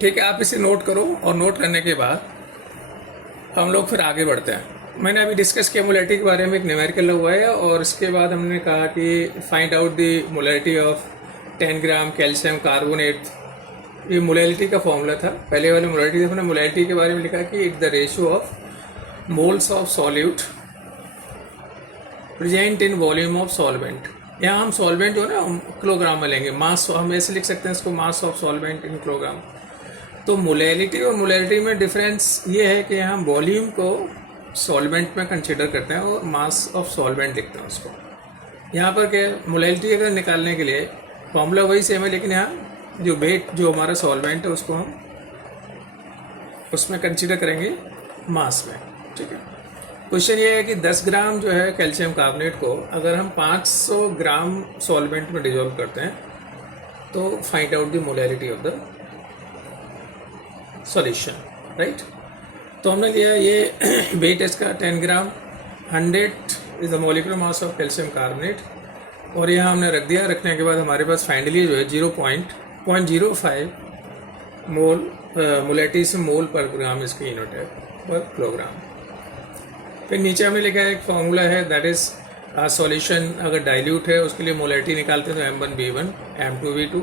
ठीक है, आप इसे नोट करो और नोट करने के बाद हम लोग फिर आगे बढ़ते हैं। मैंने अभी डिस्कस किया मोलैरिटी के बारे में, एक न्यूमेरिकल हुआ है, और इसके बाद हमने कहा कि find out the molarity of 10 gram calcium carbonate. ये मोलैरिटी का फॉर्मूला था। पहले वाले मोलैरिटी हमने मोलैरिटी के बारे में लिखा कि it's the ratio of moles of solute present in volume of solvent. यहाँ हम सॉल्वेंट जो है ना किलोग्राम में लेंगे, मास हम ऐसे लिख सकते हैं इसको, mass of solvent in kilogram. तो मोलैरिटी और मोलैरिटी में डिफरेंस ये है कि यहाँ वॉल्यूम को सॉल्वेंट में कंसीडर करते हैं और मास ऑफ सॉल्वेंट लिखते हैं उसको। यहाँ पर क्या मोलैरिटी अगर निकालने के लिए फॉर्मूला वही सेम है, लेकिन यहाँ जो वेट जो हमारा सॉल्वेंट है उसको हम उसमें कंसीडर करेंगे मास में। ठीक है, क्वेश्चन ये है कि 10 ग्राम जो है कैल्शियम कार्बोनेट को अगर हम 500 ग्राम सॉल्वेंट में डिजोल्व करते हैं तो find out the molarity of the solution, right. तो हमने लिया ये वेट इसका 10 ग्राम, 100 is the molecular mass of calcium carbonate, और यहाँ हमने रख दिया। रखने के बाद हमारे पास फाइनली जो है 0.05 मोल मोलैरिटी से मोल पर ग्राम इसकी यूनिट है पर किलोग्राम। फिर नीचे हमने लिखा है एक फॉर्मूला है, दैट इज सॉल्यूशन अगर डाइल्यूट है उसके लिए मोलैरिटी निकालते हैं तो M1V1 M2V2,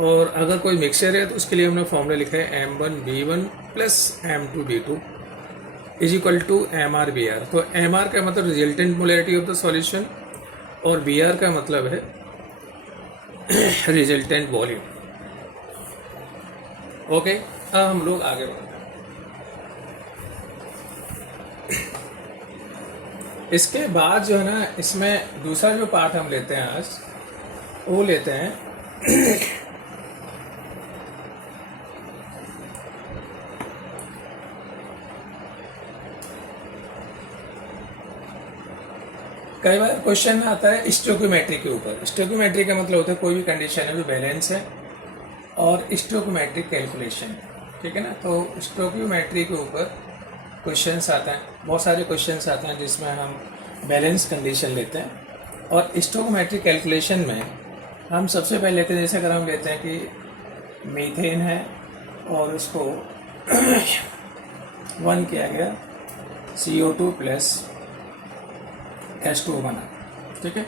और अगर कोई मिक्सचर है तो उसके लिए हमने फॉर्मूला लिखा है M1V1 plus M2V2 is equal to MRBR। तो MR का मतलब resultant molarity of the solution और BR का मतलब है रिजल्टेंट वॉल्यूम। ओके, अब हम लोग आगे बढ़ते हैं। इसके बाद जो है ना, इसमें दूसरा जो पार्ट हम लेते हैं आज, वो लेते हैं कई बार क्वेश्चन आता है स्टोइकियोमेट्री के ऊपर। स्टोइकियोमेट्री का मतलब होता है कोई भी कंडीशन है जो बैलेंस है और स्टोइकियोमेट्रिक कैलकुलेशन, ठीक है ना। तो स्टोइकियोमेट्री के ऊपर क्वेश्चंस आते हैं, बहुत सारे क्वेश्चंस आते हैं जिसमें हम बैलेंस कंडीशन लेते हैं। और स्टोइकियोमेट्रिक कैलकुलेशन में हम सबसे पहले लेते हैं, जैसे अगर हम लेते हैं कि मीथेन है और उसको 1 किया गया CO2 प्लस H2 बना, ठीक है।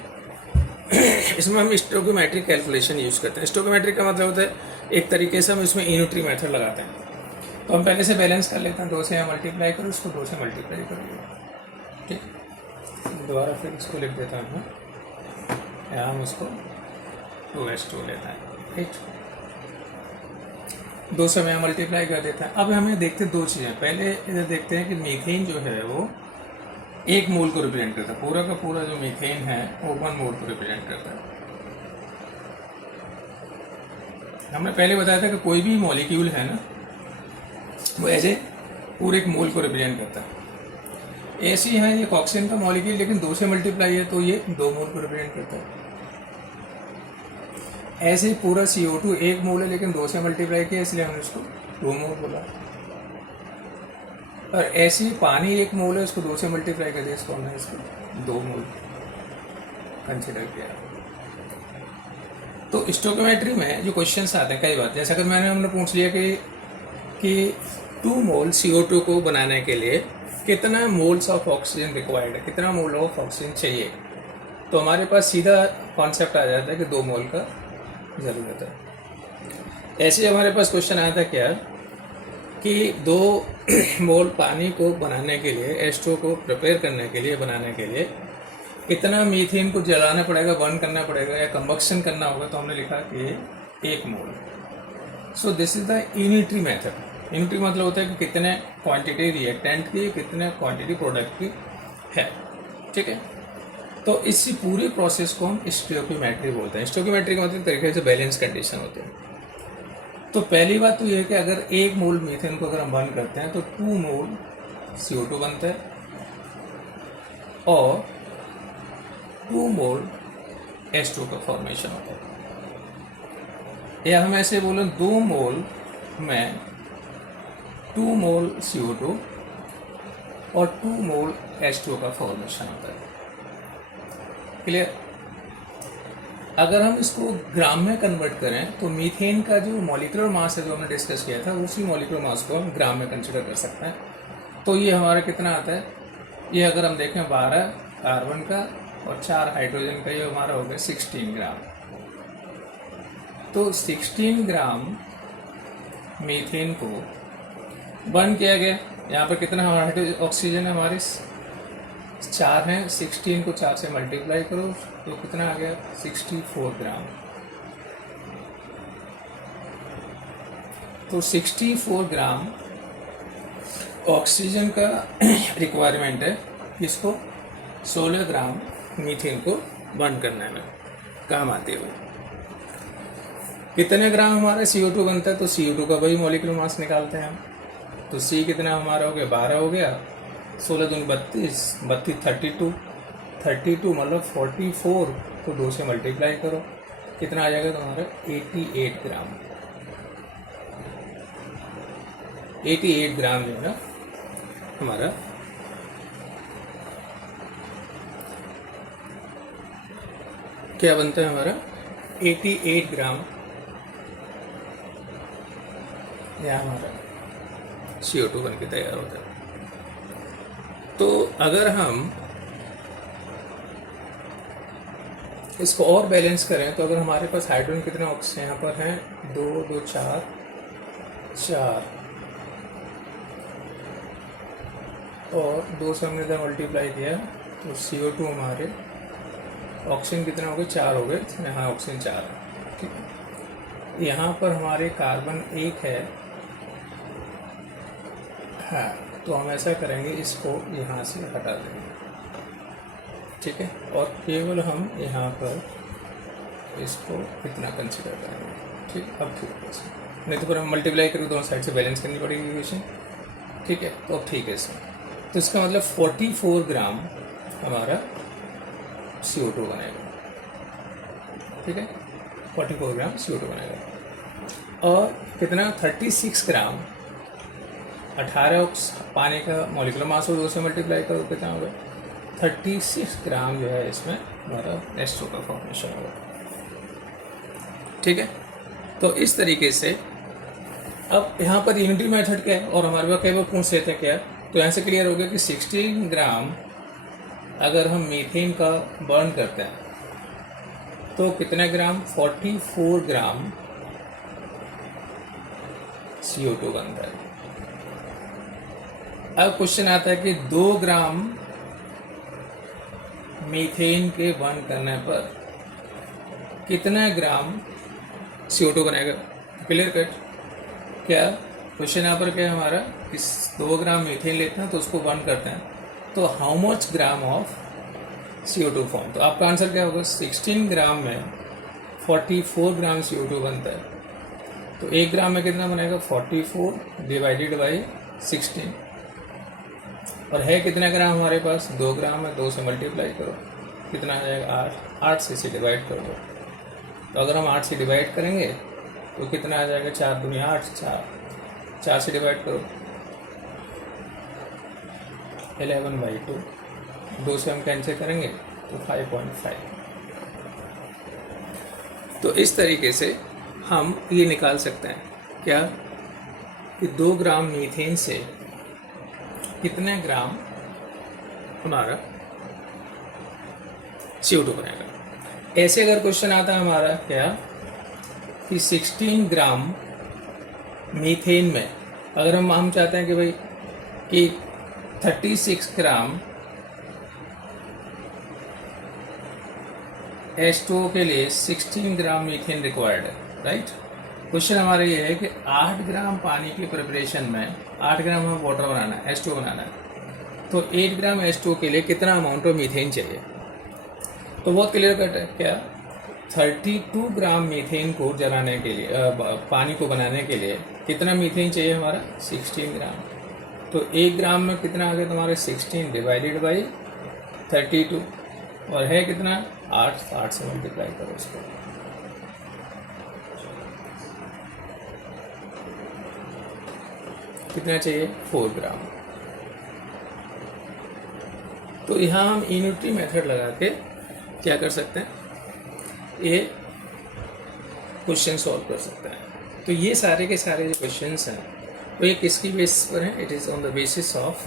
इसमें हम स्टोइकियोमेट्रिक कैलकुलेशन यूज़ करते हैं। स्टोइकियोमेट्रिक का मतलब होता है एक तरीके से हम इसमें यूनिटरी मेथड लगाते हैं। तो हम पहले से बैलेंस कर लेते हैं, 2 से मल्टीप्लाई करो, उसको 2 से मल्टीप्लाई करोगे, ठीक। दोबारा फिर इसको लिख देता हूँ, यहाँ हम उसको 2H2 लेता है, राइट। 2 से मैं मल्टीप्लाई कर देता है। अब हमें देखते हैं 2 चीज़ें। पहले इधर देखते हैं कि मीथेन जो है वो 1 मोल को रिप्रेजेंट करता है। पूरा का पूरा जो मीथेन है वो 1 मोल को रिप्रेजेंट करता है। हमने पहले बताया था कि कोई भी मॉलिक्यूल है ना, वो एज ए पूरे एक मोल को रिप्रेजेंट करता है। ऐसे ही है ये ऑक्सीजन का मॉलिक्यूल, लेकिन 2 से मल्टीप्लाई है तो ये 2 मोल को रिप्रेजेंट करता है। ऐसे ही पूरा CO2 1 मोल है, लेकिन 2 से मल्टीप्लाई किया इसलिए हमने उसको 2 मोल बोला। और ऐसे ही पानी 1 मोल है, उसको 2 से मल्टीप्लाई कर दिया, इसको हमने इसको 2 मोल कंसिडर किया। तो स्टोइकियोमेट्री में जो क्वेश्चंस आते हैं कई बार, जैसे अगर हमने पूछ लिया कि 2 मोल CO2 को बनाने के लिए कितना मोल्स ऑफ ऑक्सीजन रिक्वायर्ड है, कितना मोल ऑफ ऑक्सीजन चाहिए, तो हमारे पास सीधा कॉन्सेप्ट आ जाता है कि 2 मोल का ज़रूरत है। ऐसे हमारे पास क्वेश्चन आया था क्या कि 2 मोल पानी को बनाने के लिए, H2 को प्रिपेयर करने के लिए, बनाने के लिए कितना मीथेन को जलाना पड़ेगा, बर्न करना पड़ेगा या कंबक्शन करना होगा। तो हमने लिखा कि 1 mole. So this is the unitary method. Unitary मतलब होता है कि कितने क्वांटिटी रिएक्टेंट की, कितने क्वांटिटी प्रोडक्ट की है, ठीक है। तो इसी पूरी प्रोसेस को हम स्टोइकियोमेट्री बोलते हैं। स्टोइकियोमेट्री का मतलब तरीके से बैलेंस कंडीशन होते हैं। तो पहली बात तो ये है कि अगर 1 मोल मीथेन को अगर हम बर्न करते हैं तो 2 मोल CO2 बनता है और 2 मोल H2 का फॉर्मेशन होता है। या हम ऐसे बोले 2 मोल में 2 मोल CO2 और 2 मोल H2 का फॉर्मेशन होता है। क्लियर? अगर हम इसको ग्राम में कन्वर्ट करें तो मीथेन का जो मॉलिक्यूलर मास है जो हमने डिस्कस किया था, उसी मॉलिक्यूलर मास को हम ग्राम में कंसिडर कर सकते हैं। तो ये हमारा कितना आता है, ये अगर हम देखें 12 कार्बन का और 4 हाइड्रोजन का, ये हमारा हो गया 16 ग्राम। तो 16 ग्राम मीथेन को बर्न किया गया। यहाँ पर कितना हमारा ऑक्सीजन है, हमारे 4 हैं, 16 को 4 से मल्टीप्लाई करो तो कितना आ गया 64 ग्राम। तो 64 ग्राम ऑक्सीजन का रिक्वायरमेंट है, इसको 16 ग्राम मीथेन को बर्न करने में काम आती है। कितने ग्राम हमारा CO2 बनता है, तो CO2 का वही मॉलिक्यूलर मास निकालते हैं हम। तो C कितना हमारा हो गया, 12 हो गया, 16 दूनी 32, 32 32 मतलब 44 को 2 से मल्टीप्लाई करो, कितना आ जाएगा तुम्हारा 88 ग्राम। 88 ग्राम जो है ना हमारा क्या बनता है, हमारा 88 ग्राम यह हमारा CO2 बन के तैयार होता है। तो अगर हम इसको और बैलेंस करें तो अगर हमारे पास हाइड्रोजन कितने ऑक्सीजन यहाँ पर हैं, 2 2 4 4 और 2 से हमने इधर मल्टीप्लाई किया तो CO2 हमारे ऑक्सीजन कितना हो गए, 4 हो गए, यहाँ ऑक्सीजन 4 है, ठीक है। यहाँ पर हमारे कार्बन 1 है, हाँ, तो हम ऐसा करेंगे, इसको यहाँ से हटा देंगे, ठीक है, और केवल हम यहाँ पर इसको इतना कंसिडर करेंगे, ठीक। अब ठीक है, नहीं तो फिर हम मल्टीप्लाई करके दोनों साइड से बैलेंस करनी पड़ेगी इक्वेशन, ठीक है। तो अब ठीक है इसमें, तो इसका मतलब 44 ग्राम हमारा CO2 बनेगा, ठीक है, 44 ग्राम CO2 बनेगा। और कितना 36 ग्राम 18 पानी का मॉलिक्यूलर मास हो, 2 से मल्टीप्लाई करो कितना होगा 36 ग्राम जो है इसमें हमारा H2 का फॉर्मेशन होगा, ठीक है। तो इस तरीके से अब यहाँ पर यूनिटी मेथड क्या है और हमारे पास कई बार पूछ लेते हैं क्या, तो यहाँ से क्लियर हो गया कि 16 ग्राम अगर हम मीथेन का बर्न करते हैं तो कितने ग्राम 44 ग्राम CO2 बनता है। अब क्वेश्चन आता है कि 2 ग्राम मीथेन के बर्न करने पर कितना ग्राम CO2 बनेगा, क्लियर कट। क्या क्वेश्चन यहाँ पर क्या है हमारा कि 2 ग्राम मीथेन लेते हैं तो उसको बर्न करते हैं तो how much gram of CO2 form, तो आपका आंसर क्या होगा 16 ग्राम में 44 ग्राम CO2 बनता है, तो 1 ग्राम में कितना बनेगा 44 डिवाइडेड बाई 16, और है कितना ग्राम हमारे पास 2 ग्राम है, 2 से मल्टीप्लाई करो कितना आ जाएगा 8, 8 से इसे डिवाइड कर दो, तो अगर हम 8 से डिवाइड करेंगे तो कितना आ जाएगा 4 दूनी 8, 4 से डिवाइड करो 11/2, 2 से हम कैंसिल करेंगे तो 5.5। तो इस तरीके से हम ये निकाल सकते हैं क्या कि 2 ग्राम मीथेन से कितने ग्राम हमारा CO2 बनेगा। ऐसे अगर क्वेश्चन आता है हमारा क्या कि 16 ग्राम मीथेन में अगर हम चाहते हैं कि भाई कि 36 ग्राम H2O के लिए 16 ग्राम मीथेन रिक्वायर्ड है, राइट। क्वेश्चन हमारा ये है कि 8 ग्राम पानी की प्रिपरेशन में 8 ग्राम हमें वाटर बनाना है, H2O बनाना है, तो 8 ग्राम H2O के लिए कितना अमाउंट ऑफ मीथेन चाहिए, तो बहुत क्लियर कट है क्या 32 ग्राम मीथेन को जलाने के लिए पानी को बनाने के लिए कितना मीथेन चाहिए हमारा 16 ग्राम, तो 1 ग्राम में कितना आ गया तुम्हारे 16 डिवाइडेड बाई 32 और है कितना 8 से मल्टीप्लाई करो इसको, कितना चाहिए 4 ग्राम। तो यहाँ हम यूनिटी मेथड लगा के क्या कर सकते हैं ये क्वेश्चन सॉल्व कर सकता है। तो ये सारे के सारे जो क्वेश्चंस हैं वो ये किसकी बेसिस पर हैं? It is on the basis of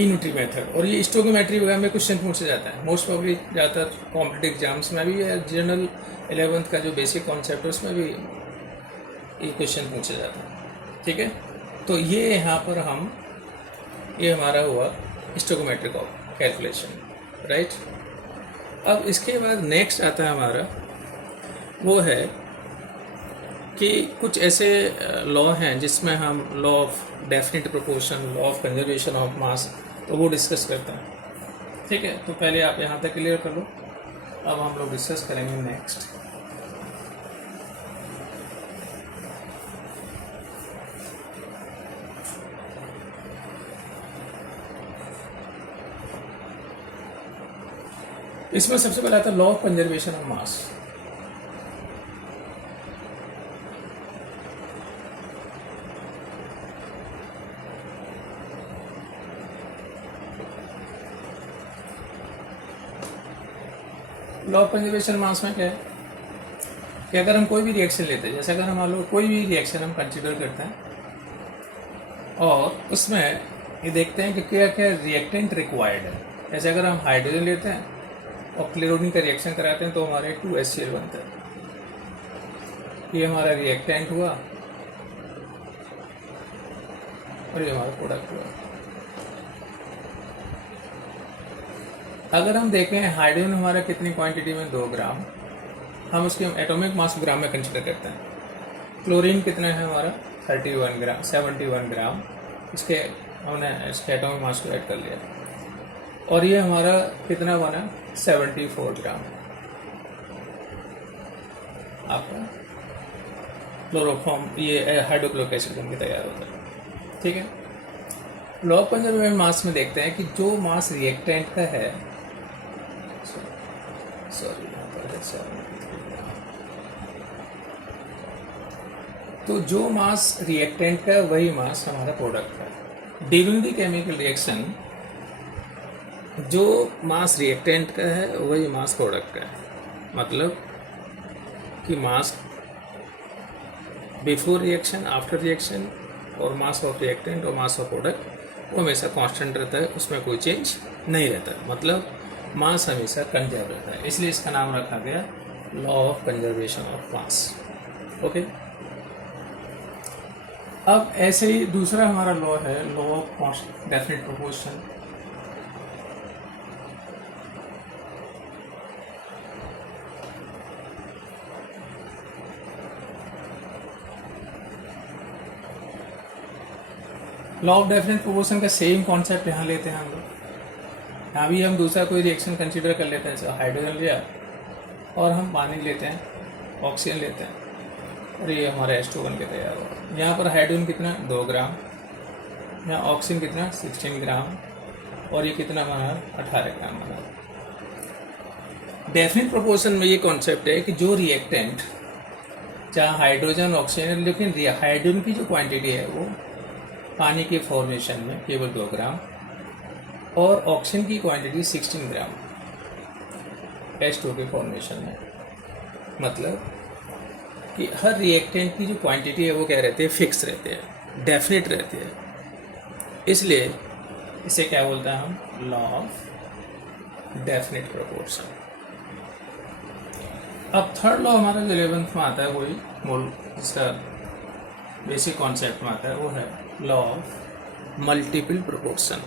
unitary method. और ये स्टोकियोमेट्री वगैरह में क्वेश्चन पूछा जाता है मोस्ट प्रॉब्ली, ज़्यादातर कॉम्पिटिटिव एग्जाम्स में भी, जनरल 11th का जो बेसिक कॉन्सेप्ट है उसमें भी ये क्वेश्चन पूछा जाता है। ठीक है, तो ये यहाँ पर हम, ये हमारा हुआ स्टोकियोमेट्रिक कैलकुलेशन, राइट। अब इसके बाद नेक्स्ट आता है हमारा, वो है कि कुछ ऐसे लॉ हैं जिसमें हम law of definite proportion, law of conservation of मास, तो वो डिस्कस करते हैं। ठीक है, तो पहले आप यहाँ तक क्लियर कर लो, अब हम लोग डिस्कस करेंगे नेक्स्ट। इसमें सबसे पहले आता है law of conservation of mass. Law of conservation mass में क्या है कि अगर हम कोई भी रिएक्शन लेते हैं, जैसे अगर हम मान लो कोई भी रिएक्शन हम कंसिडर करते हैं और उसमें ये देखते हैं कि क्या क्या रिएक्टेंट रिक्वायर्ड है। जैसे अगर हम हाइड्रोजन लेते हैं और क्लोरीन का रिएक्शन कराते हैं तो हमारे 2HCl बनता है, ये हमारा रिएक्टेंट हुआ और ये हमारा प्रोडक्ट हुआ। अगर हम देखें हाइड्रोजन हमारा कितनी क्वांटिटी में, 2 ग्राम, हम उसके एटॉमिक मास ग्राम में कंसिडर करते हैं। क्लोरीन कितना है हमारा 31 ग्राम, 71 ग्राम, इसके हमने इसके एटॉमिक मास को ऐड कर लिया और ये हमारा कितना बना 74 ग्राम आपका क्लोरोफॉर्म, ये हाइड्रोक्लोरिक एसिड बनके तैयार होता है। ठीक है, लॉ ऑफ कंजर्वेशन मास में देखते हैं कि जो मास रिएक्टेंट का है, सॉरी तो जो मास रिएक्टेंट का है वही मास हमारा प्रोडक्ट है। ड्यूरिंग द केमिकल रिएक्शन जो मास रिएक्टेंट का है वही मास प्रोडक्ट का है। मतलब कि मास बिफोर रिएक्शन, आफ्टर रिएक्शन और मास ऑफ रिएक्टेंट और मास ऑफ प्रोडक्ट वो हमेशा कांस्टेंट रहता है, उसमें कोई चेंज नहीं रहता, मतलब मास हमेशा कंजर्व रहता है। इसलिए इसका नाम रखा गया law of conservation of mass. Okay, अब ऐसे ही दूसरा हमारा लॉ है law of definite proportion. Law of definite proportion का सेम कॉन्सेप्ट यहाँ लेते हैं हम लोग। यहाँ भी हम दूसरा कोई रिएक्शन कंसीडर कर लेते हैं, जैसे हाइड्रोजन लिया और हम पानी लेते हैं, ऑक्सीजन लेते हैं और ये हमारा H2 बन के तैयार हुआ। यहाँ पर हाइड्रोजन कितना 2 ग्राम, यहाँ ऑक्सीजन कितना 16 ग्राम और ये कितना बना 18 ग्राम बना। डेफिनेट प्रोपोर्शन में ये कॉन्सेप्ट है कि जो रिएक्टेंट चाहे हाइड्रोजन ऑक्सीजन, लेकिन हाइड्रोजन की जो क्वांटिटी है वो पानी के फॉर्मेशन में केवल 2 ग्राम और ऑक्सीजन की क्वांटिटी 16 ग्राम H2 के फॉर्मेशन में। मतलब कि हर रिएक्टेंट की जो क्वांटिटी है वो क्या रहती है, फिक्स रहती है, डेफिनेट रहती है। इसलिए इसे क्या बोलते हैं हम, लॉ ऑफ डेफिनेट प्रोपोर्शन। अब थर्ड लॉ हमारा जो 11th में आता है वही मूल इसका बेसिक कॉन्सेप्ट में आता है, वो है law of multiple proportion.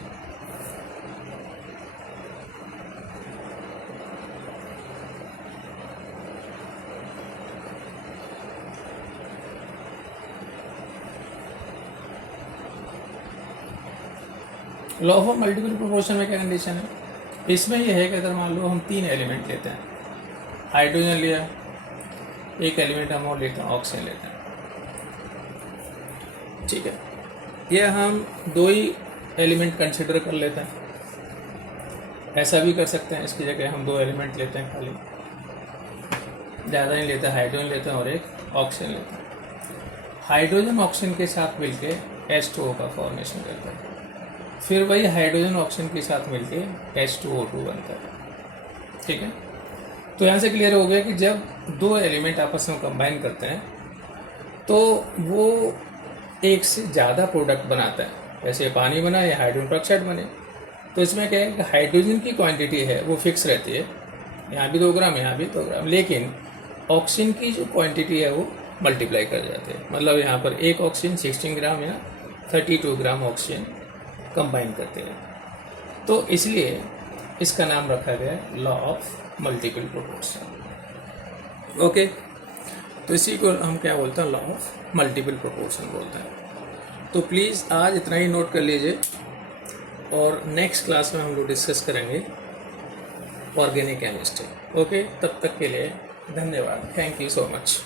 Law of multiple proportion में क्या कंडीशन है, इसमें यह है कि अगर मान लो हम 3 एलिमेंट लेते हैं, हाइड्रोजन लिया, एक एलिमेंट हम और लेते हैं ऑक्सीजन लेते हैं, ठीक है, यह हम 2 ही एलिमेंट कंसिडर कर लेते हैं। ऐसा भी कर सकते हैं, इसकी जगह हम 2 एलिमेंट लेते हैं, खाली ज़्यादा नहीं लेते, हाइड्रोजन लेते हैं और एक ऑक्सीजन लेते हैं। हाइड्रोजन ऑक्सीजन के साथ मिलके H2O का फॉर्मेशन करता है, फिर वही हाइड्रोजन ऑक्सीजन के साथ मिलके H2O2 बनता है। ठीक है, तो यहाँ से क्लियर हो गया कि जब दो एलिमेंट आपस में कंबाइन करते हैं तो वो एक से ज़्यादा प्रोडक्ट बनाता है। जैसे पानी बना या हाइड्रोजन पेरोक्साइड बने, तो इसमें क्या है कि हाइड्रोजन की क्वांटिटी है वो फिक्स रहती है, यहाँ भी 2 ग्राम यहाँ भी 2 ग्राम, लेकिन ऑक्सीजन की जो क्वांटिटी है वो मल्टीप्लाई कर जाते हैं। मतलब यहाँ पर एक ऑक्सीजन 16 ग्राम या 32 ग्राम ऑक्सीजन कंबाइन करते हैं। तो इसलिए इसका नाम रखा गया है law of multiple proportion. Okay, तो इसी को हम क्या बोलते हैं, लॉ ऑफ मल्टीपल प्रोपोर्शन बोलते हैं। तो प्लीज़ आज इतना ही नोट कर लीजिए, और नेक्स्ट क्लास में हम लोग डिस्कस करेंगे ऑर्गेनिक केमिस्ट्री। ओके, तब तक के लिए धन्यवाद। Thank you so much.